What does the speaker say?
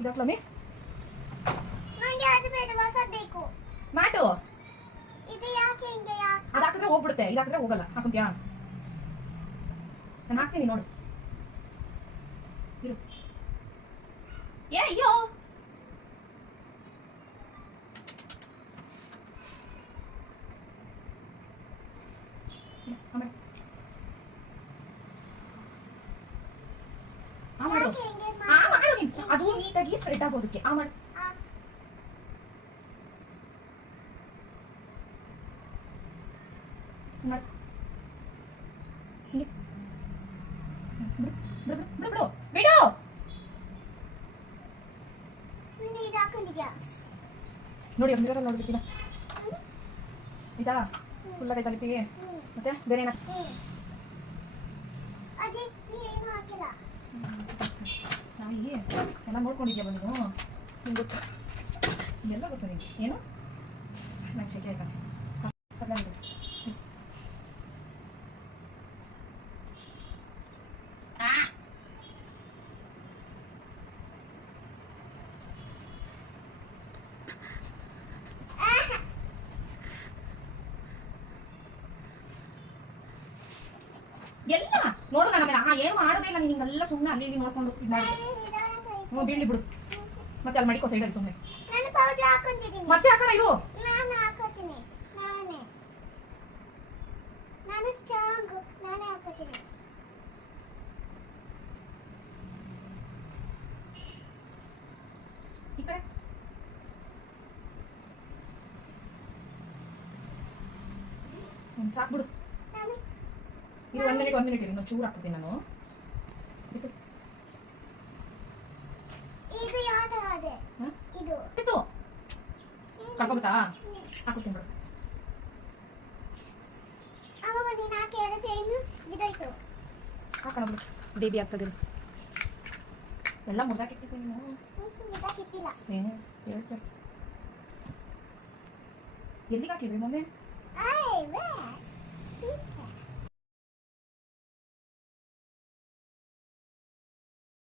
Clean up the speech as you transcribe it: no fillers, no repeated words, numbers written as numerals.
ಇದಾಕ್ಲಮ್ಮಿ ನನಗೆ ಅದು ಬೇಡ ಹೊಸದು ಬೇಕು ಮಾಟು ಇದು ಯಾಕೆ ಹಿಂಗೆ ಅದು ಹಾಕಿದ್ರೆ ಹೋಗ್ಬಿಡುತ್ತೆ ಇದು ಹಾಕಿದ್ರೆ ಹೋಗಲ್ಲ ಹಾಕೊಂತ್ಯಾ ನಾನು ಹಾಕ್ತೀನಿ ನೋಡು ಇರು ಏ ಅಯ್ಯೋ ಅದು ನೀಟಾಗಿ ಸ್ಪ್ರೆಡ್ ಆಗೋದಕ್ಕೆ ಆ ಮಾಡು ಬಿಡು ನೋಡಿ ಒಂದು ಮಿರರ್ ನೋಡ್ಬೇಕಿಲ್ಲ ಇದಾ ಫುಲ್ ಆಗೈತೆ ತಲಿಪಿ ಮತ್ತೆ ಬೇರೆ ಏನ ನಾಯಿ ಎಲ್ಲ ನೋಡ್ಕೊಂಡಿದ್ಯಾ ಬಂದು ನಿಂಗೆ ಗೊತ್ತು ಎಲ್ಲ ಗೊತ್ತು ನಿಂಗೆ ಏನು ನಂಗೆ ಶೆಕೆ ಆಯ್ತಾ ಎಲ್ಲ ನೋಡು ನಾನು ಏನು ಮಾಡೋದೇ ಇಲ್ಲ ನೀನು ಹಿಂಗೆಲ್ಲ ಸುಮ್ಮನೆ ಅಲ್ಲಿ ಇಲ್ಲಿ ನೋಡ್ಕೊಂಡು ಇದು ಮಾಡಿ ಬೀಳಿ ಬಿಡು ಮತ್ತೆ ಅಲ್ಲಿ ಮಡಿಕೋ ಸೈಡಲ್ಲಿ ಸುಮ್ಮನೆ ಮತ್ತೆ ಹಾಕೋಣ ಇರು ಈ ಕಡೆ ಸಾಕ್ಬಿಡು ಇದು 1 ಮಿನಿಟ್ ಇರು ಚೂರು ಹಾಕ್ತೀನಿ ನಾನು ಇದು ಕಳ್ಕೊಬತ್ತಾ ಹಾಕ್ತೀನಿ ಬಿಡು ಹಾಕೋಣ ಬಿಡು ಬೇಬಿ ಆಗ್ತದೆ ಎಲ್ಲ ಮುರ್ದಾಕಿರ್ತೀನಿ ನೀನು ಏನು ಹೇಳ್ತಾರೆ ಎಲ್ಲಿಗೆ ಹಾಕಿದ್ರಿ ಮೊನ್ನೆ